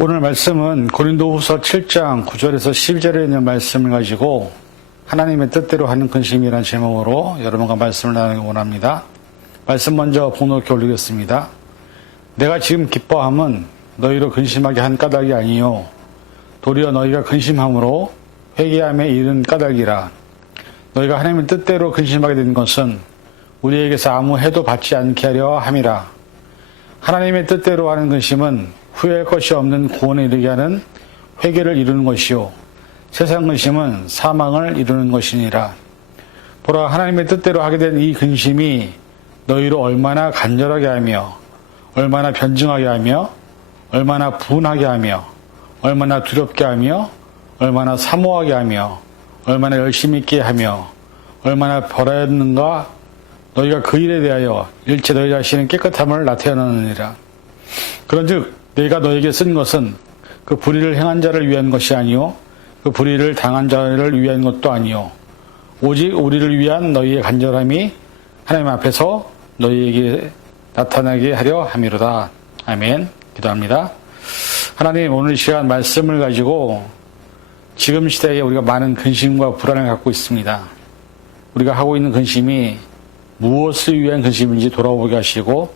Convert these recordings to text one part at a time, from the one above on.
오늘 말씀은 고린도후서 7장 9절에서 12절에 있는 말씀을 가지고 하나님의 뜻대로 하는 근심이라는 제목으로 여러분과 말씀을 나누기 원합니다. 말씀 먼저 봉독해 올리겠습니다. 내가 지금 기뻐함은 너희로 근심하게 한 까닭이 아니요 도리어 너희가 근심함으로 회개함에 이른 까닭이라. 너희가 하나님의 뜻대로 근심하게 된 것은 우리에게서 아무 해도 받지 않게 하려 함이라. 하나님의 뜻대로 하는 근심은 후회할 것이 없는 구원에 이르게 하는 회개를 이루는 것이요 세상 근심은 사망을 이루는 것이니라. 보라, 하나님의 뜻대로 하게 된 이 근심이 너희로 얼마나 간절하게 하며 얼마나 변증하게 하며 얼마나 분하게 하며 얼마나 두렵게 하며 얼마나 사모하게 하며 얼마나 열심히 있게 하며 얼마나 벌하였는가. 너희가 그 일에 대하여 일체 너희 자신의 깨끗함을 나타내느니라. 그런즉 내가 너에게 쓴 것은 그 불의를 행한 자를 위한 것이 아니요 그 불의를 당한 자를 위한 것도 아니요 오직 우리를 위한 너희의 간절함이 하나님 앞에서 너희에게 나타나게 하려 함이로다. 아멘. 기도합니다. 하나님, 오늘 시간 말씀을 가지고 지금 시대에 우리가 많은 근심과 불안을 갖고 있습니다. 우리가 하고 있는 근심이 무엇을 위한 근심인지 돌아보게 하시고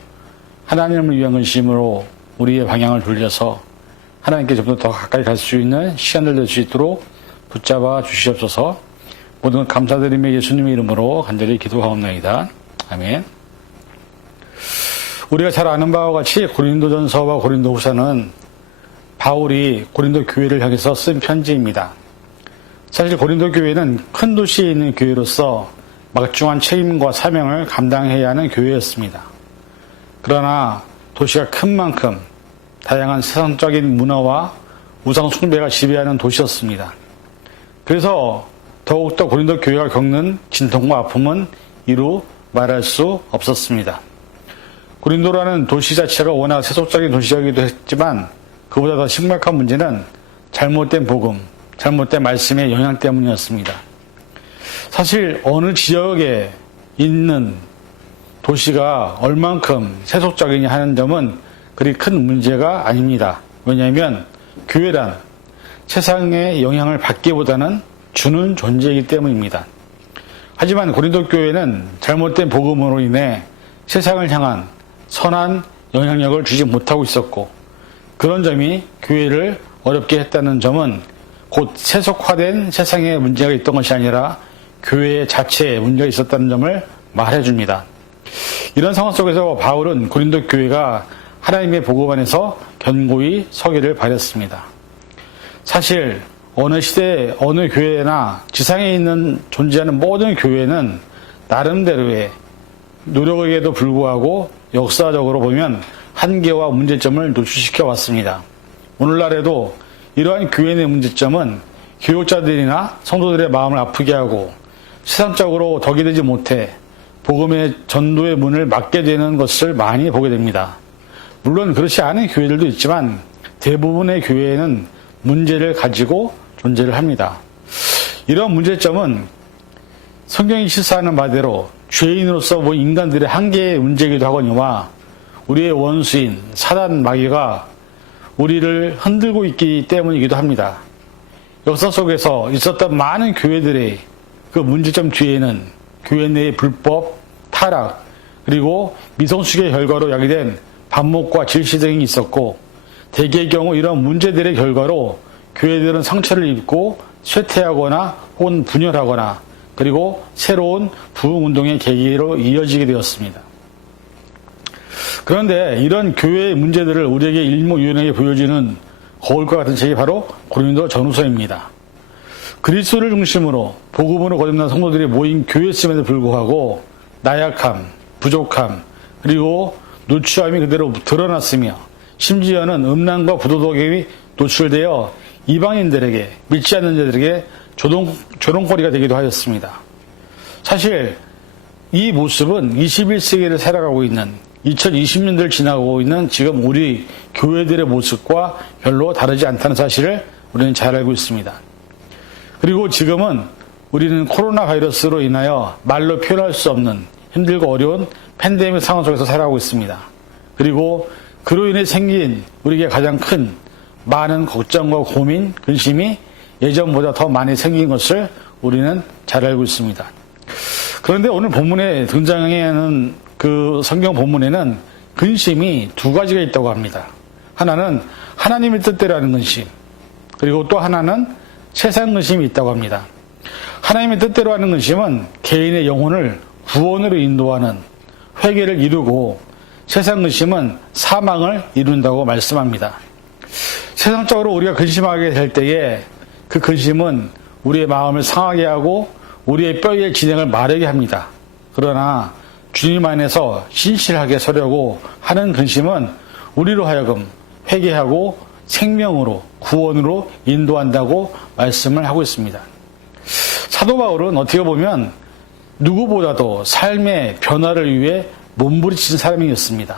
하나님을 위한 근심으로 우리의 방향을 돌려서 하나님께 좀 더 가까이 갈 수 있는 시간을 낼 수 있도록 붙잡아 주시옵소서. 모든 것 감사드리며 예수님의 이름으로 간절히 기도하옵나이다. 아멘. 우리가 잘 아는 바와 같이 고린도전서와 고린도후서는 바울이 고린도 교회를 향해서 쓴 편지입니다. 사실 고린도 교회는 큰 도시에 있는 교회로서 막중한 책임과 사명을 감당해야 하는 교회였습니다. 그러나 도시가 큰 만큼 다양한 세상적인 문화와 우상 숭배가 지배하는 도시였습니다. 그래서 더욱더 고린도 교회가 겪는 진통과 아픔은 이루 말할 수 없었습니다. 고린도라는 도시 자체가 워낙 세속적인 도시이기도 했지만 그보다 더 심각한 문제는 잘못된 복음, 잘못된 말씀의 영향 때문이었습니다. 사실 어느 지역에 있는 도시가 얼만큼 세속적이냐 하는 점은 그리 큰 문제가 아닙니다. 왜냐하면 교회란 세상의 영향을 받기보다는 주는 존재이기 때문입니다. 하지만 고린도 교회는 잘못된 복음으로 인해 세상을 향한 선한 영향력을 주지 못하고 있었고, 그런 점이 교회를 어렵게 했다는 점은 곧 세속화된 세상에 문제가 있던 것이 아니라 교회 자체에 문제가 있었다는 점을 말해줍니다. 이런 상황 속에서 바울은 고린도 교회가 하나님의 복음 안에서 견고히 서기를 바랬습니다. 사실 어느 시대 어느 교회나 지상에 있는 존재하는 모든 교회는 나름대로의 노력에도 불구하고 역사적으로 보면 한계와 문제점을 노출시켜 왔습니다. 오늘날에도 이러한 교회 내 문제점은 교육자들이나 성도들의 마음을 아프게 하고 세상적으로 덕이 되지 못해 복음의 전도의 문을 막게 되는 것을 많이 보게 됩니다. 물론 그렇지 않은 교회들도 있지만 대부분의 교회에는 문제를 가지고 존재를 합니다. 이런 문제점은 성경이 실사하는 바대로 죄인으로서 인간들의 한계의 문제이기도 하거니와 우리의 원수인 사단 마귀가 우리를 흔들고 있기 때문이기도 합니다. 역사 속에서 있었던 많은 교회들의 그 문제점 뒤에는 교회 내의 불법, 타락, 그리고 미성숙의 결과로 야기된 반목과 질시 등이 있었고, 대개의 경우 이런 문제들의 결과로 교회들은 상처를 입고 쇠퇴하거나 혹은 분열하거나 그리고 새로운 부흥운동의 계기로 이어지게 되었습니다. 그런데 이런 교회의 문제들을 우리에게 일목요연하게 보여주는 거울과 같은 책이 바로 고린도 전후서입니다. 그리스도를 중심으로 복음으로 거듭난 성도들이 모인 교회였음에도 불구하고 나약함, 부족함, 그리고 누추함이 그대로 드러났으며 심지어는 음란과 부도덕이 노출되어 이방인들에게, 믿지 않는 자들에게 조롱거리가 되기도 하였습니다. 사실 이 모습은 21세기를 살아가고 있는 2020년대를 지나고 있는 지금 우리 교회들의 모습과 별로 다르지 않다는 사실을 우리는 잘 알고 있습니다. 그리고 지금은 우리는 코로나 바이러스로 인하여 말로 표현할 수 없는 힘들고 어려운 팬데믹 상황 속에서 살아가고 있습니다. 그리고 그로 인해 생긴 우리에게 가장 큰 많은 걱정과 고민, 근심이 예전보다 더 많이 생긴 것을 우리는 잘 알고 있습니다. 그런데 오늘 본문에 등장하는 그 성경 본문에는 근심이 두 가지가 있다고 합니다. 하나는 하나님의 뜻대로 하는 근심, 그리고 또 하나는 세상 근심이 있다고 합니다. 하나님의 뜻대로 하는 근심은 개인의 영혼을 구원으로 인도하는 회개를 이루고, 세상 근심은 사망을 이룬다고 말씀합니다. 세상적으로 우리가 근심하게 될 때에 그 근심은 우리의 마음을 상하게 하고 우리의 뼈의 진행을 마르게 합니다. 그러나 주님 안에서 신실하게 서려고 하는 근심은 우리로 하여금 회개하고 생명으로, 구원으로 인도한다고 말씀을 하고 있습니다. 사도 바울은 어떻게 보면 누구보다도 삶의 변화를 위해 몸부림친 사람이었습니다.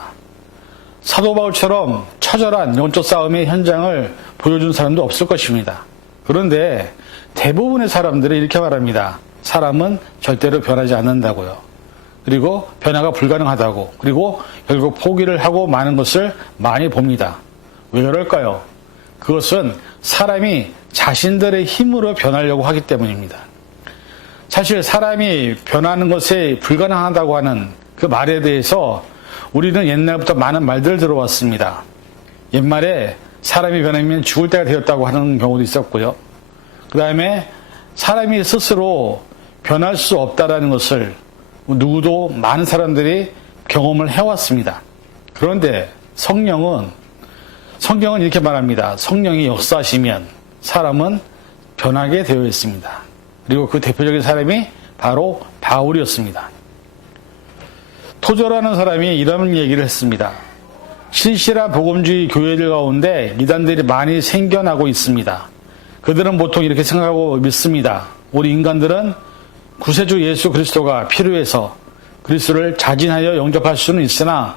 사도 바울처럼 처절한 영적 싸움의 현장을 보여준 사람도 없을 것입니다. 그런데 대부분의 사람들이 이렇게 말합니다. 사람은 절대로 변하지 않는다고요. 그리고 변화가 불가능하다고. 그리고 결국 포기를 하고 마는 것을 많이 봅니다. 왜 그럴까요? 그것은 사람이 자신들의 힘으로 변하려고 하기 때문입니다. 사실 사람이 변하는 것이 불가능하다고 하는 그 말에 대해서 우리는 옛날부터 많은 말들을 들어왔습니다. 옛말에 사람이 변하면 죽을 때가 되었다고 하는 경우도 있었고요. 그 다음에 사람이 스스로 변할 수 없다라는 것을 누구도 많은 사람들이 경험을 해왔습니다. 그런데 성경은 이렇게 말합니다. 성령이 역사하시면 사람은 변하게 되어 있습니다. 그리고 그 대표적인 사람이 바로 바울이었습니다. 토저라는 사람이 이런 얘기를 했습니다. 신실한 복음주의 교회들 가운데 이단들이 많이 생겨나고 있습니다. 그들은 보통 이렇게 생각하고 믿습니다. 우리 인간들은 구세주 예수 그리스도가 필요해서 그리스도를 자진하여 영접할 수는 있으나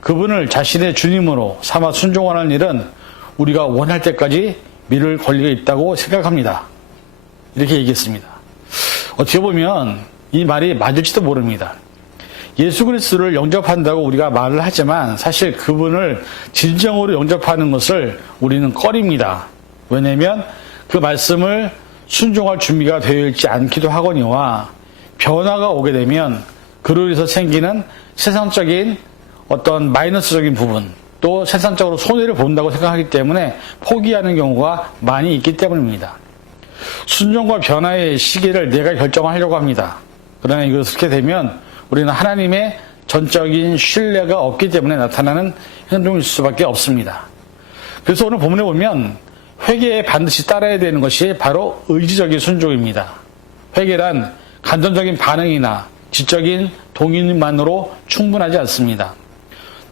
그분을 자신의 주님으로 삼아 순종하는 일은 우리가 원할 때까지 미룰 권리가 있다고 생각합니다. 이렇게 얘기했습니다. 어떻게 보면 이 말이 맞을지도 모릅니다. 예수 그리스도를 영접한다고 우리가 말을 하지만 사실 그분을 진정으로 영접하는 것을 우리는 꺼립니다. 왜냐하면 그 말씀을 순종할 준비가 되어 있지 않기도 하거니와 변화가 오게 되면 그로 인해서 생기는 세상적인 어떤 마이너스적인 부분, 또 세상적으로 손해를 본다고 생각하기 때문에 포기하는 경우가 많이 있기 때문입니다. 순종과 변화의 시기를 내가 결정하려고 합니다. 그러나 이렇게 되면 우리는 하나님의 전적인 신뢰가 없기 때문에 나타나는 행동일 수밖에 없습니다. 그래서 오늘 본문에 보면 회개에 반드시 따라야 되는 것이 바로 의지적인 순종입니다. 회개란 감정적인 반응이나 지적인 동의만으로 충분하지 않습니다.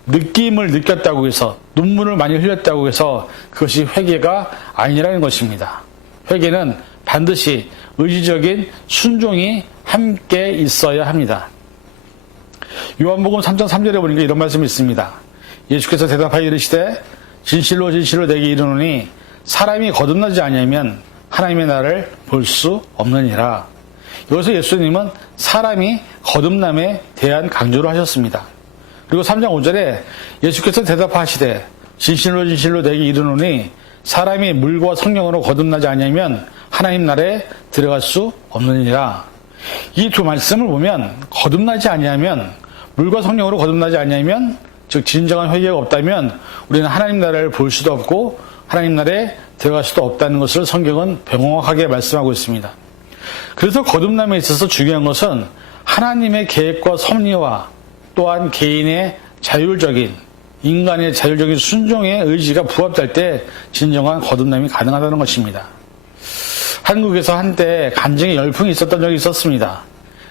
느낌을 느꼈다고 해서, 눈물을 많이 흘렸다고 해서 그것이 회개가 아니라는 것입니다. 회개는 반드시 의지적인 순종이 함께 있어야 합니다. 요한복음 3장 3절에 보니까 이런 말씀이 있습니다. 예수께서 대답하여 이르시되 진실로 진실로 내게 이르노니 사람이 거듭나지 아니하면 하나님의 나라를 볼 수 없느니라. 여기서 예수님은 사람이 거듭남에 대한 강조를 하셨습니다. 그리고 3장 5절에 예수께서 대답하시되 진실로 진실로 내게 이르노니 사람이 물과 성령으로 거듭나지 아니하면 하나님 나라에 들어갈 수 없느니라. 이 두 말씀을 보면 거듭나지 아니하면, 물과 성령으로 거듭나지 아니하면, 즉 진정한 회개가 없다면 우리는 하나님 나라를 볼 수도 없고 하나님 나라에 들어갈 수도 없다는 것을 성경은 명확하게 말씀하고 있습니다. 그래서 거듭남에 있어서 중요한 것은 하나님의 계획과 섭리와 또한 개인의 자율적인, 인간의 자율적인 순종의 의지가 부합될 때 진정한 거듭남이 가능하다는 것입니다. 한국에서 한때 간증의 열풍이 있었던 적이 있었습니다.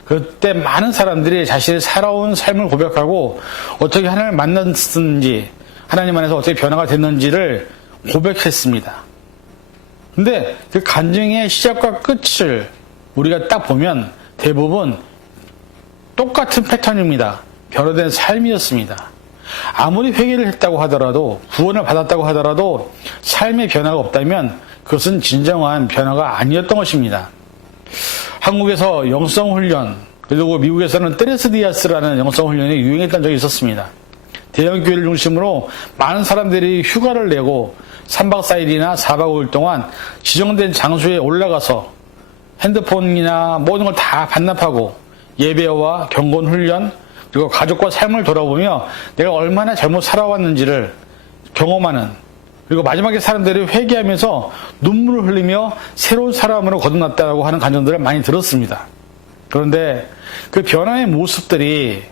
그때 많은 사람들이 자신의 살아온 삶을 고백하고 어떻게 하나님을 만났는지, 하나님 안에서 어떻게 변화가 됐는지를 고백했습니다. 근데 그 간증의 시작과 끝을 우리가 딱 보면 대부분 똑같은 패턴입니다. 변화된 삶이었습니다. 아무리 회개를 했다고 하더라도, 구원을 받았다고 하더라도 삶의 변화가 없다면 그것은 진정한 변화가 아니었던 것입니다. 한국에서 영성훈련, 그리고 미국에서는 테레스 디아스라는 영성훈련이 유행했던 적이 있었습니다. 대형 교회를 중심으로 많은 사람들이 휴가를 내고 3박 4일이나 4박 5일 동안 지정된 장소에 올라가서 핸드폰이나 모든 걸 다 반납하고 예배와 경건 훈련 그리고 가족과 삶을 돌아보며 내가 얼마나 잘못 살아왔는지를 경험하는, 그리고 마지막에 사람들이 회개하면서 눈물을 흘리며 새로운 사람으로 거듭났다고 하는 간증들을 많이 들었습니다. 그런데 그 변화의 모습들이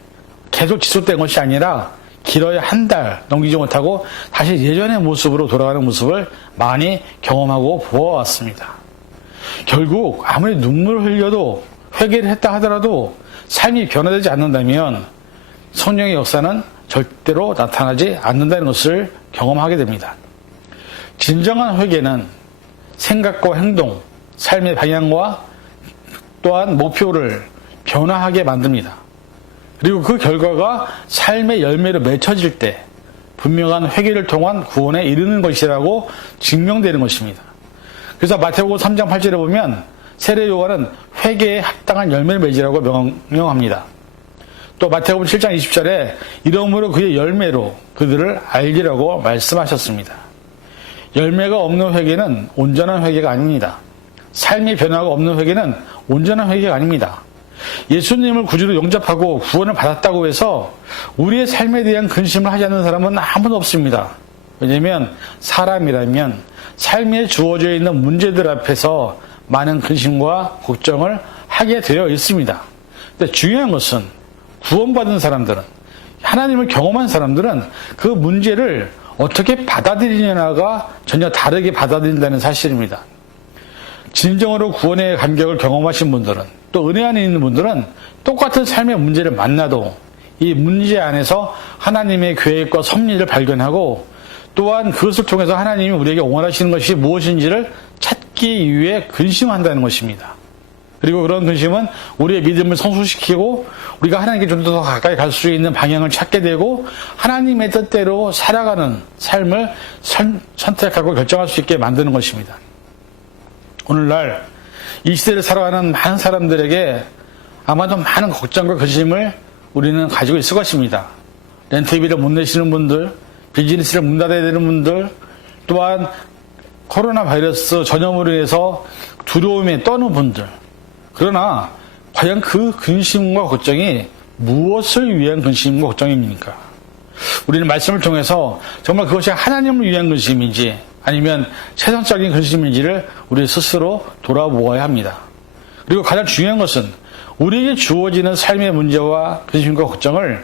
계속 지속된 것이 아니라 길어야 한 달 넘기지 못하고 다시 예전의 모습으로 돌아가는 모습을 많이 경험하고 보아왔습니다. 결국 아무리 눈물을 흘려도 회개를 했다 하더라도 삶이 변화되지 않는다면 성령의 역사는 절대로 나타나지 않는다는 것을 경험하게 됩니다. 진정한 회개는 생각과 행동, 삶의 방향과 또한 목표를 변화하게 만듭니다. 그리고 그 결과가 삶의 열매로 맺혀질 때 분명한 회개를 통한 구원에 이르는 것이라고 증명되는 것입니다. 그래서 마태복음 3장 8절에 보면 세례 요한은 회개에 합당한 열매를 맺으라고 명령합니다. 또 마태복음 7장 20절에 이러므로 그의 열매로 그들을 알리라고 말씀하셨습니다. 열매가 없는 회개는 온전한 회개가 아닙니다. 삶의 변화가 없는 회개는 온전한 회개가 아닙니다. 예수님을 구주로 영접하고 구원을 받았다고 해서 우리의 삶에 대한 근심을 하지 않는 사람은 아무도 없습니다. 왜냐하면 사람이라면 삶에 주어져 있는 문제들 앞에서 많은 근심과 걱정을 하게 되어 있습니다. 근데 중요한 것은 구원받은 사람들은, 하나님을 경험한 사람들은 그 문제를 어떻게 받아들이냐가 전혀 다르게 받아들인다는 사실입니다. 진정으로 구원의 감격을 경험하신 분들은, 또 은혜 안에 있는 분들은 똑같은 삶의 문제를 만나도 이 문제 안에서 하나님의 계획과 섭리를 발견하고 또한 그것을 통해서 하나님이 우리에게 원하시는 것이 무엇인지를 찾기 위해 근심한다는 것입니다. 그리고 그런 근심은 우리의 믿음을 성숙시키고 우리가 하나님께 좀 더 가까이 갈 수 있는 방향을 찾게 되고 하나님의 뜻대로 살아가는 삶을 선택하고 결정할 수 있게 만드는 것입니다. 오늘날 이 시대를 살아가는 많은 사람들에게 아마도 많은 걱정과 근심을 우리는 가지고 있을 것입니다. 렌트비를 못 내시는 분들, 비즈니스를 문 닫아야 되는 분들, 또한 코로나 바이러스 전염으로 인해서 두려움에 떠는 분들. 그러나 과연 그 근심과 걱정이 무엇을 위한 근심과 걱정입니까? 우리는 말씀을 통해서 정말 그것이 하나님을 위한 근심인지 아니면 세상적인 근심인지를 우리 스스로 돌아보아야 합니다. 그리고 가장 중요한 것은 우리에게 주어지는 삶의 문제와 근심과 걱정을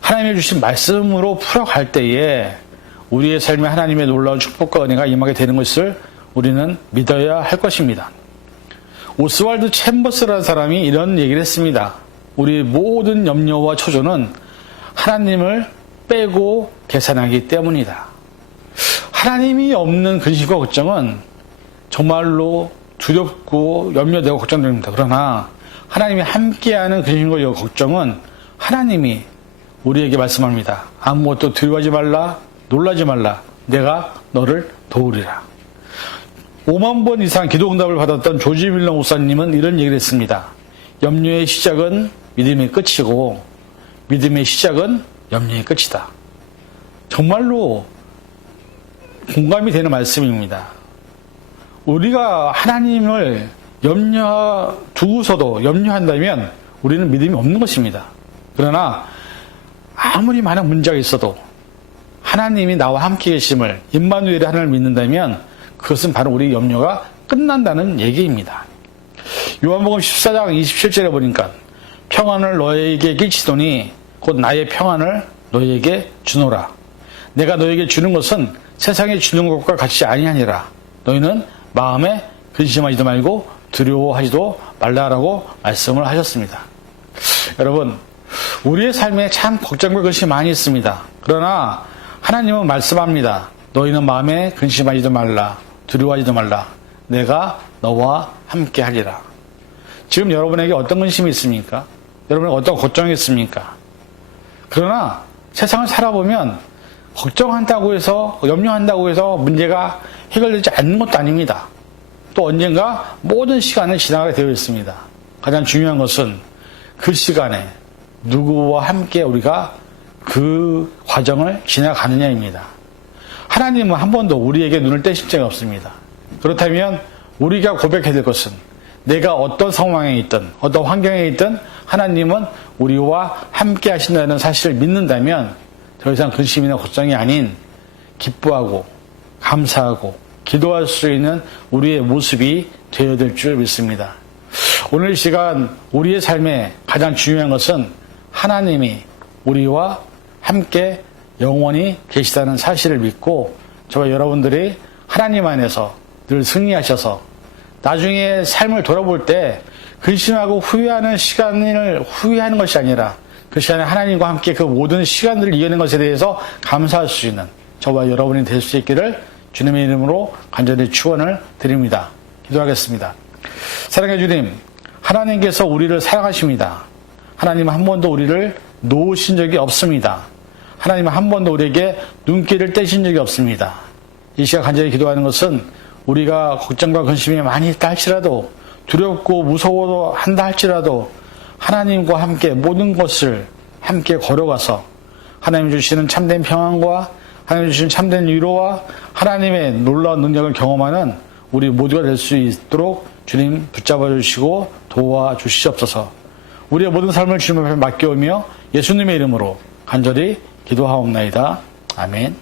하나님이 주신 말씀으로 풀어갈 때에 우리의 삶에 하나님의 놀라운 축복과 은혜가 임하게 되는 것을 우리는 믿어야 할 것입니다. 오스왈드 챔버스라는 사람이 이런 얘기를 했습니다. 우리 모든 염려와 초조는 하나님을 빼고 계산하기 때문이다. 하나님이 없는 근심과 걱정은 정말로 두렵고 염려되고 걱정됩니다. 그러나 하나님이 함께하는 근심과 걱정은 하나님이 우리에게 말씀합니다. 아무것도 두려워하지 말라, 놀라지 말라, 내가 너를 도우리라. 5만 번 이상 기도 응답을 받았던 조지 밀러 목사님은 이런 얘기를 했습니다. 염려의 시작은 믿음의 끝이고 믿음의 시작은 염려의 끝이다. 정말로 공감이 되는 말씀입니다. 우리가 하나님을 두고서도 염려한다면 우리는 믿음이 없는 것입니다. 그러나 아무리 많은 문제가 있어도 하나님이 나와 함께 계심을, 임마누엘의 하나님을 믿는다면 그것은 바로 우리 염려가 끝난다는 얘기입니다. 요한복음 14장 27절에 보니까 평안을 너에게 끼치더니 곧 나의 평안을 너에게 주노라. 내가 너에게 주는 것은 세상에 주는 것과 같이 아니하니라. 너희는 마음에 근심하지도 말고 두려워하지도 말라라고 말씀을 하셨습니다. 여러분, 우리의 삶에 참 걱정과 근심이 많이 있습니다. 그러나 하나님은 말씀합니다. 너희는 마음에 근심하지도 말라, 두려워하지도 말라. 내가 너와 함께 하리라. 지금 여러분에게 어떤 근심이 있습니까? 여러분에게 어떤 걱정이 있습니까? 그러나 세상을 살아보면 걱정한다고 해서, 염려한다고 해서 문제가 해결되지 않는 것도 아닙니다. 또 언젠가 모든 시간을 지나가게 되어 있습니다. 가장 중요한 것은 그 시간에 누구와 함께 우리가 그 과정을 지나가느냐입니다. 하나님은 한 번도 우리에게 눈을 떼신 적이 없습니다. 그렇다면 우리가 고백해야 될 것은 내가 어떤 상황에 있든 어떤 환경에 있든 하나님은 우리와 함께 하신다는 사실을 믿는다면 더 이상 근심이나 걱정이 아닌 기뻐하고 감사하고 기도할 수 있는 우리의 모습이 되어야 될 줄 믿습니다. 오늘 이 시간 우리의 삶에 가장 중요한 것은 하나님이 우리와 함께 영원히 계시다는 사실을 믿고 저와 여러분들이 하나님 안에서 늘 승리하셔서 나중에 삶을 돌아볼 때 근심하고 후회하는 시간을 후회하는 것이 아니라 그 시간에 하나님과 함께 그 모든 시간들을 이겨낸 것에 대해서 감사할 수 있는 저와 여러분이 될 수 있기를 주님의 이름으로 간절히 축원을 드립니다. 기도하겠습니다. 사랑해 주님, 하나님께서 우리를 사랑하십니다. 하나님은 한 번도 우리를 놓으신 적이 없습니다. 하나님은 한 번도 우리에게 눈길을 떼신 적이 없습니다. 이 시간 간절히 기도하는 것은 우리가 걱정과 근심이 많이 있다 할지라도 두렵고 무서워도 한다 할지라도 하나님과 함께 모든 것을 함께 걸어가서 하나님 주시는 참된 평안과 하나님 주시는 참된 위로와 하나님의 놀라운 능력을 경험하는 우리 모두가 될 수 있도록 주님 붙잡아 주시고 도와주시옵소서. 우리의 모든 삶을 주님 앞에 맡겨오며 예수님의 이름으로 간절히 기도하옵나이다. 아멘.